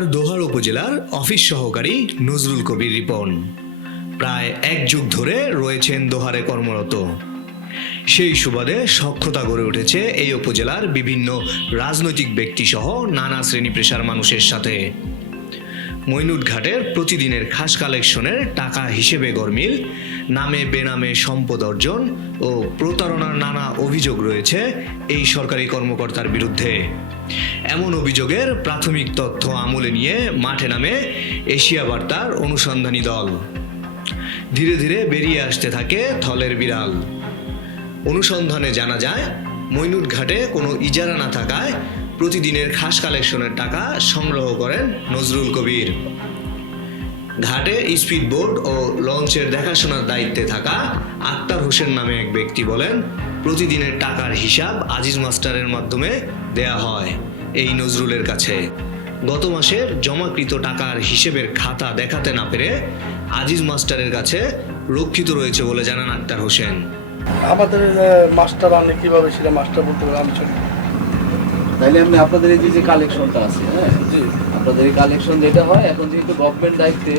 ঢাকার দোহার উপজেলার অফিস সহকারী নজরুল কবির রিপন প্রায় এক যুগ ধরে রয়েছেন দোহারে কর্মরত। সেই সুবাদে সখ্যতা গড়ে উঠেছে এই উপজেলার বিভিন্ন রাজনৈতিক ব্যক্তিসহ নানা শ্রেণী পেশার মানুষের সাথে। মইনুট ঘাটের প্রতিদিনের খাস কালেকশনের টাকা হিসেবে গরমিল, নামে বেনামে সম্পদ অর্জন ও প্রতারণার নানা অভিযোগ রয়েছে এই সরকারি কর্মকর্তার বিরুদ্ধে। এমন অভিযোগের প্রাথমিক তথ্য আমলে নিয়ে মাঠে নামে এশিয়া বার্তার অনুসন্ধানী দল। ধীরে ধীরে বেরিয়ে আসতে থাকে থলের বিড়াল। অনুসন্ধানে জানা যায়, মইনুট ঘাটে কোনো ইজারা না থাকায় প্রতিদিনের খাস কালেকশনের টাকা সংগ্রহ করেন নজরুল কবির। ঘাটে স্পিডবোট ও লঞ্চের দেখাশোনার দায়িত্বে থাকা আক্তার হোসেন নামে এক ব্যক্তি বলেন, প্রতিদিনের টাকার হিসাব আজিজ মাস্টারের মাধ্যমে দেয়া হয় এই নজরুলের কাছে। গত মাসের জমাকৃত টাকার হিসেবের খাতা দেখাতে না পেরে আজিজ মাস্টারের কাছে রক্ষিত রয়েছে বলে জানান আক্তার হোসেন। আমাদের মাস্টার আনে কিভাবে সেটা মাস্টার বলতে পারে আমি জানি। তাইলে এমনি আপনাদের এই যে কালেকশনটা আছে, হ্যাঁ জি, আপনাদের এই কালেকশন যেটা হয় এখন যেহেতু গভর্নমেন্ট দায়িত্বে,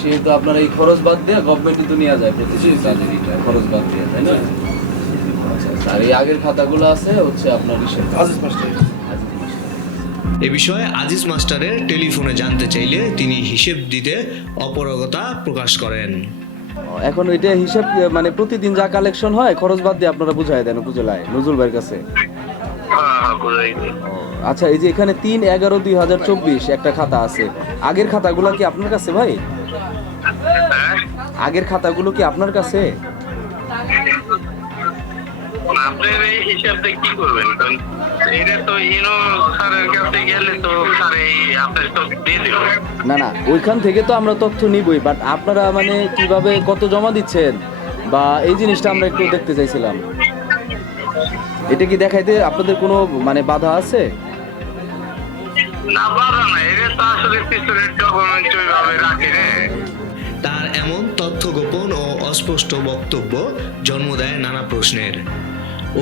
সেহেতু আপনারা এই খরচ বাদ দিয়ে গভর্নমেন্টই তো নেওয়া যায় প্রতিদিন কাজের এটা খরচ বাদ দিয়ে, তাই না? আর এই আগের খাতাগুলো আছে হচ্ছে আপনার আজিজ মাস্টার। এ বিষয়ে আজিজ মাস্টারের টেলিফোনে জানতে চাইলে তিনি হিসেব দিতে অপারগতা প্রকাশ করেন। এখন এটা হিসাব মানে প্রতিদিন যা কালেকশন হয় খরচ বাদ দিয়ে আপনারা বুঝাই দেন উপজেলায় নজরুল ভাইয়ের কাছে। আচ্ছা, এই যে এখানে 3/11/2024 একটা খাতা আছে, আগের খাতাগুলো কি আপনার কাছে ভাই? আগের খাতাগুলো কি আপনার কাছে? আপনার এই হিসাবটা কি করবেন? এটা তো ইনো স্যারের কাছে গেলে তো স্যার এই আপনার তো দিয়ে দেবে। না না, ওইখান থেকে তো আমরা তথ্য নিবই, বাট আপনারা মানে কিভাবে কত জমা দিচ্ছেন বা এই জিনিসটা আমরা একটু দেখতে চাইছিলাম। এটা কি দেখাইতে আপনাদের কোনো মানে বাধা আছে? না, বাধা না, এটা তো আসলে পিছনে গভর্নমেন্ট ওইভাবে রাখে রে। তার এমন তথ্য গোপন ও অস্পষ্ট বক্তব্য জন্ম দেয় নানা প্রশ্নের।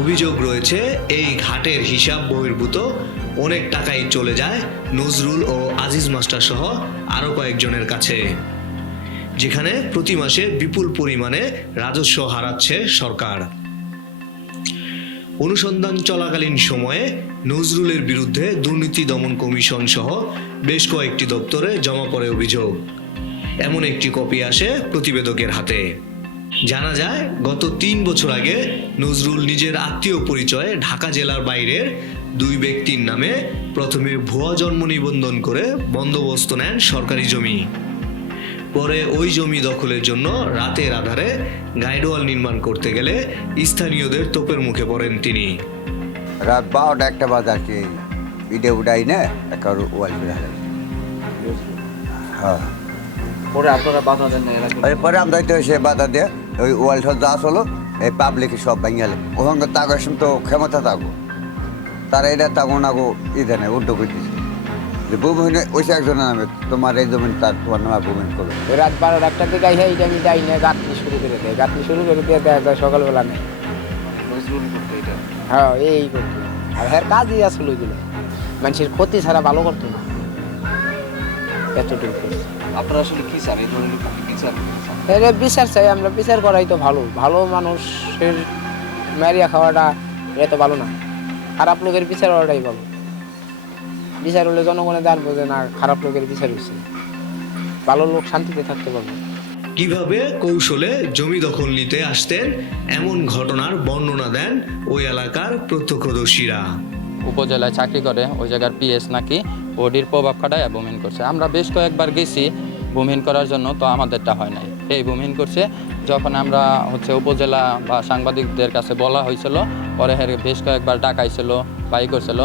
অভিযোগ রয়েছে, এই ঘাটের হিসাব বহির্ভূত অনেক টাকাই চলে যায় নজরুল ও আজিজ মাস্টার সহ আরও কয়েকজনের কাছে, যেখানে প্রতি মাসে বিপুল পরিমাণে রাজস্ব হারাচ্ছে সরকার। অনুসন্ধান চলাকালীন সময়ে নজরুলের বিরুদ্ধে দুর্নীতি দমন কমিশন সহ বেশ কয়েকটি দপ্তরে জমা পড়ে অভিযোগ। এমন একটি কপি আসে প্রতিবেদকের হাতে। জানা যায়, গত 3 বছর আগে নজরুল নিজের আত্মীয় পরিচয়ে ঢাকা জেলার বাইরের 2 ব্যক্তির নামে প্রথমে ভুয়া জন্ম নিবন্ধন করে বন্দোবস্ত নেন সরকারি জমি। পরে ওই জমি দখলের জন্য রাতের আধারে গাইডওয়াল নির্মাণ করতে গেলে স্থানীয়দের তোপের মুখে পড়েন তিনি। রাত 12টা 1টা বাজে আর কি ভিডিও উঠাই না একটা ওয়াল করে হ্যাঁ। পরে আপনারা বাধা দেন না এলাকা? পরে আমরা তো সে বাধা দিয়ে ওই ওয়াল সব যা আসলো এই পাবলিক সব ভেঙে ওখানে তাগর তো ক্ষমতা থাকবো, তারা এটা তাগো নাগো ইধে নেই উল্টো করে দিচ্ছে যে ভূমিহীন ওইসে একজনের নামে তোমার এই জমিন তার তোমার নামে ভূমিহীন করবে। রাত 12টা থেকে গাই এটা আমি যাই না, গাঁথনি শুরু করে দেয়, গাঁথনি শুরু করে দিয়ে দেখা যায় সকালবেলা নেই। নজরুল করতে এটা? হ্যাঁ, এই করতো। আর হ্যাঁ, কাজই আসলে ওইগুলো মানুষের ক্ষতি ছাড়া ভালো করতো না, এতটুকু। আপনারা আসলে কি স্যার এই ধরনের লোককে কি স্যার? এটা বিচার চাই আমরা, বিচার করাই তো ভালো। ভালো মানুষের মারিয়া খাওয়াটা এটা তো ভালো না, খারাপ লোকের বিচার করাটাই ভালো। বিচার হলে জনগণে জানবো যে না, খারাপ লোকের বিচার হচ্ছে, ভালো লোক শান্তিতে থাকতে পারবে। কিভাবে কৌশলে জমি দখল নিতে আসতেন এমন ঘটনার বর্ণনা দেন ওই এলাকার প্রত্যক্ষদর্শীরা। উপজেলায় চাকরি করে, ওই জায়গার পিএস নাকি ওডির প্রভাব খাটায় ভূমিহীন করছে। আমরা বেশ কয়েকবার গেছি ভূমিহীন করার জন্য, তো আমাদেরটা হয় নাই। এই ভূমিহীন করছে যখন আমরা হচ্ছে উপজেলা বা সাংবাদিকদের কাছে বলা হয়েছিল, পরে বেশ কয়েকবার ডাকাইছিল, বাই করছিল,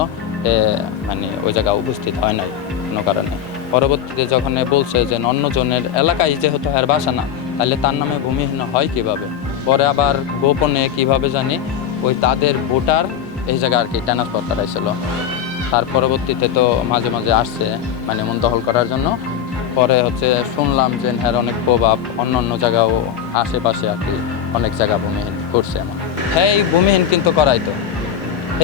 মানে ওই জায়গায় উপস্থিত হয় নাই কোনো কারণে। পরবর্তীতে যখন বলছে যে অন্যজনের এলাকায় যেহেতু এর বাসা না, তাহলে তার নামে ভূমিহীন হয় কিভাবে। পরে আবার গোপনে কিভাবে জানি ওই তাদের ভোটার এই জায়গায় আর কি ট্রান্সফার করাইছিল। তার পরবর্তীতে তো মাঝে মাঝে আসছে মানে মন দখল করার জন্য। পরে হচ্ছে শুনলাম যে হ্যাঁ অনেক প্রভাব অন্য অন্য জায়গাও আশেপাশে আর কি অনেক জায়গা ভূমিহীন করছে এমন। হ্যাঁ, এই ভূমিহীন কিন্তু করাইতো,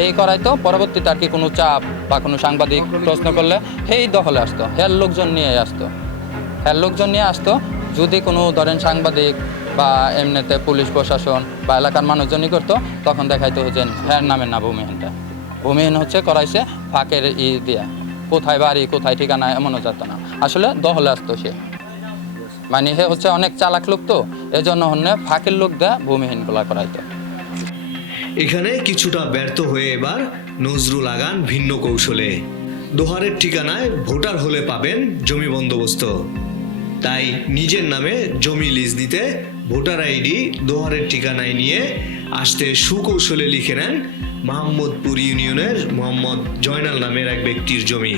এই করাইতো। পরবর্তীতে আর কি কোনো চাপ বা কোনো সাংবাদিক প্রশ্ন করলে সেই দখলে আসতো, হের লোকজন নিয়ে আসতো। যদি কোনো ধরেন সাংবাদিক বা এমনিতে পুলিশ প্রশাসন বা এলাকার মানুষজনই করতো, তখন দেখাইতো যে হ্যার নামের না ভূমিহীনটা। ভূমিহীন হচ্ছে করাইছে ফাঁকের দিয়া, কোথায় বাড়ি কোথায় ঠিকানা এমনও যেত না, আসলে দখলে আসতো সে। মানে হে হচ্ছে অনেক চালাক লোক, তো এজন্য হন্যে ফাঁকের লোক দেয়া ভূমিহীনগুলা করাইতো। এখানে কিছুটা ব্যর্থ হয়ে এবার নজরুল আগান ভিন্ন কৌশলে। দোহারের ঠিকানায় ভোটার হলে পাবেন জমি বন্দোবস্ত, তাই নিজের নামে জমি লিজ নিতে ভোটার আইডি দোহারের ঠিকানায় নিয়ে আসতে সুকৌশলে লিখে নেন মোহাম্মদপুর ইউনিয়নের মোহাম্মদ জয়নাল নামের এক ব্যক্তির জমি।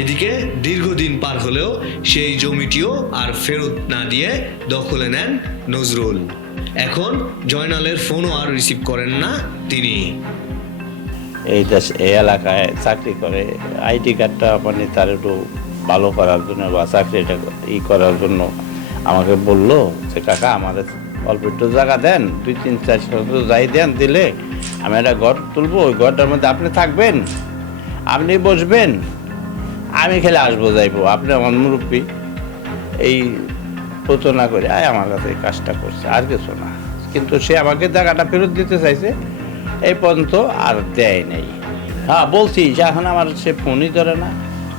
এদিকে দীর্ঘদিন পার হলেও সেই জমিটিও আর ফেরত না দিয়ে দখলে নেন নজরুল। এখন জয়নালের ফোনও আর রিসিভ করেন না তিনি। এই এলাকায় চাকরি করে, আইডি কার্ডটা মানে তার একটু ভালো করার জন্য বা চাকরিটা করার জন্য আমাকে বললো যে কাকা আমাদের অল্প একটু জায়গা দেন, 2-3-4 শতাংশ যাই দেন, দিলে আমি একটা ঘর তুলবো, ওই ঘরটার মধ্যে আপনি থাকবেন, আপনি বসবেন, আমি খেলে আসবো যাইবো, আপনি আমার মুরব্বী, এই প্রচনা করে আমার কাছে কাজটা করছে, আর কিছু না। কিন্তু সে আমাকে জায়গাটা ফেরত দিতে চাইছে, এই পর্যন্ত আর দেয় নাই। হ্যাঁ বলছি, এখন আমার সে ফোনই ধরে না।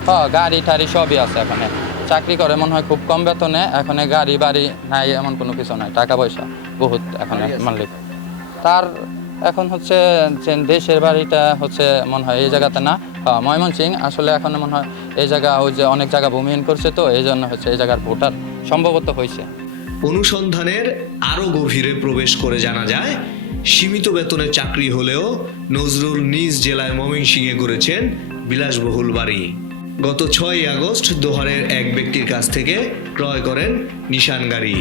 হ্যাঁ, গাড়ি টাড়ি সবই আছে এখানে, চাকরি করে মনে হয় খুব কম বেতনে, এখানে গাড়ি বাড়ি নাই এমন কোনো কিছু নাই, টাকা পয়সা বহুত এখানে মালিক। তার এখন হচ্ছে যে দেশের বাড়িটা হচ্ছে মনে হয় এই জায়গাতে না, ময়মনসিংহ। আসলে এখন মনে হয় এই জায়গা, ওই যে অনেক জায়গা ভূমিহীন করছে, তো এই জন্য হচ্ছে এই জায়গার ভোটার সম্ভবত হয়েছে। অনুসন্ধানের আরো গভীরে প্রবেশ করে জানা যায়, সীমিত বেতনে চাকরি হলেও নজরুল নিজ জেলায় ময়মনসিংহে করেছেন বিলাসবহুল বাড়ি। গত 6 আগস্ট দোহারের এক ব্যক্তির কাছ থেকে ক্রয় করেন নিশান গাড়ি।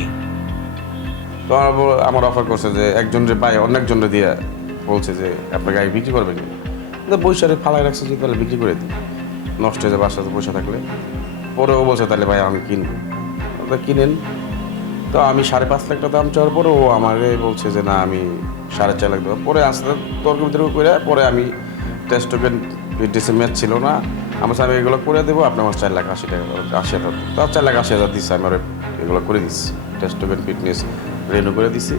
তো আমার অফার করছে যে একজনের পাই অনেকজনের দিয়ে বলছে যে আপনার গাড়ি বিক্রি করবেন, বৈশারে ফালাই রাখছে যে তাহলে বিক্রি করে দিই, নষ্ট হয়ে যাবে বাসাতে পয়সা থাকলে। পরেও বলছে তাহলে ভাই আমি কিনবো, কিনেন। তো আমি 5.5 লাখ টাকা দাম চাওয়ার পরে ও আমাকে বলছে যে না আমি 4.5 লাখ দেবো। পরে আসতে তর্ক বিতর্ক করে পরে আমি টেস্ট টোকেন ডিসে ম্যাচ ছিল না, আমার আমি এগুলো করে দেবো, আপনার আমার 4,80,000 টাকা 80,000, তার 4,80,000 দিচ্ছে, আমি এগুলো করে দিচ্ছি, টেস্ট টোকেন ফিটনেস রেনু করে দিচ্ছি।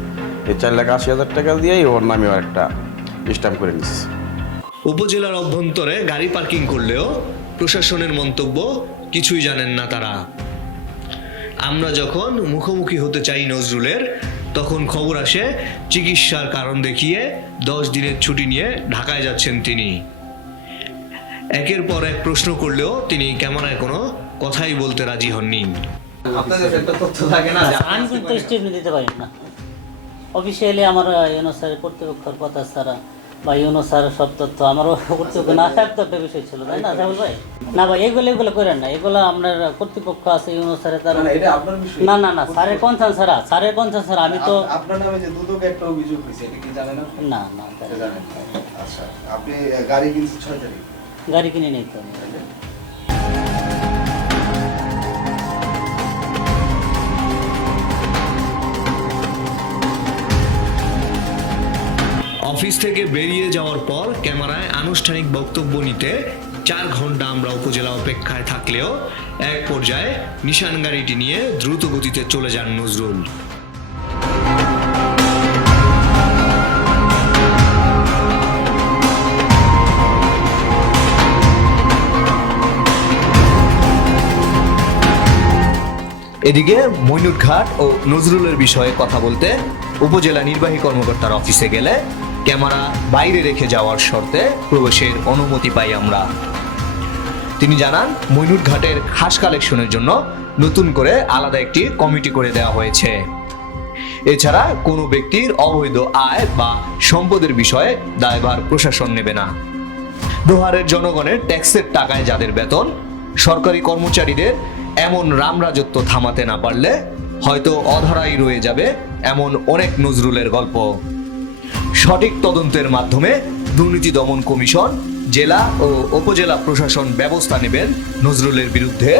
এই 4,80,000 টাকা দিয়েই ওর নামে একটা স্ট্যাম্প করে নিচ্ছি। উপজেলার অভ্যন্তরে গাড়ি পার্কিং করলেও প্রশাসনের মন্তব্য কিছুই জানেন না তারা। আমরা যখন মুখোমুখি হতে চাই নজরুলের, তখন খবর আসে চিকিৎসার কারণ দেখিয়ে 10 দিনের ছুটি নিয়ে ঢাকায় যাচ্ছেন তিনি। একের পর এক প্রশ্ন করলেও তিনি ক্যামেরায় কোনো কথাই বলতে রাজি হননি। আমি কিন্তু স্টেটমেন্ট দিতে পারি না অফিসিয়ালি। আমার ইউনো স্যারের কর্তৃপক্ষের কথা ছাড়া বা ইউনো স্যারের সব তথ্য আমারও কর্তৃপক্ষ না থাকতো একটা বিষয় ছিল, তাই না সাহুল ভাই? না ভাই, এগুলো করেন না, এগুলো আপনার কর্তৃপক্ষ আছে ইউনো স্যারের, তার না না না স্যারের কনসার্ন ছাড়া আমি তো আপনার নামে যে দুদক একটা অভিযোগ হয়েছে, এটা কি জানেন? না না জানেন। আচ্ছা, আপনি গাড়ি কিনছেন 6 তারিখ, গাড়ি কিনে নেই তো আমি। অফিস থেকে বেরিয়ে যাওয়ার পর ক্যামেরায় আনুষ্ঠানিক বক্তব্য নিতে 4 ঘন্টা আমরা উপজেলা অপেক্ষায় থাকলেও এক পর্যায়ে নিশান গাড়িটি নিয়ে দ্রুত গতিতে চলে যান নজরুল। এদিকে মইনুটঘাট ও নজরুলের বিষয়ে কথা বলতে উপজেলা নির্বাহী কর্মকর্তার অফিসে গেলে ক্যামেরা বাইরে রেখে যাওয়ার শর্তে প্রবেশের অনুমতি পাই আমরা। তিনি জানান, মইনুটঘাটের হাঁস কালেকশনের জন্য নতুন করে আলাদা একটি কমিটি করে দেওয়া হয়েছে। এছাড়া কোনো ব্যক্তির অবৈধ আয় বা সম্পদের বিষয়ে দায়ভার প্রশাসন নেবে না। দোহারের জনগণের ট্যাক্সের টাকায় যাদের বেতন, সরকারি কর্মচারীদের এমন রামরাজত্ব থামাতে না পারলে হয়তো অধরাই রয়ে যাবে এমন অনেক নজরুলের গল্প। সঠিক তদন্তের মাধ্যমে দুর্নীতি দমন কমিশন, জেলা ও উপজেলা প্রশাসন ব্যবস্থা নেবেন নজরুলের বিরুদ্ধে,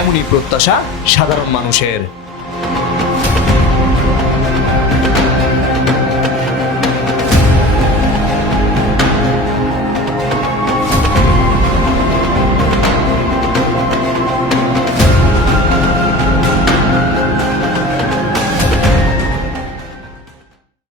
এমনই প্রত্যাশা সাধারণ মানুষের।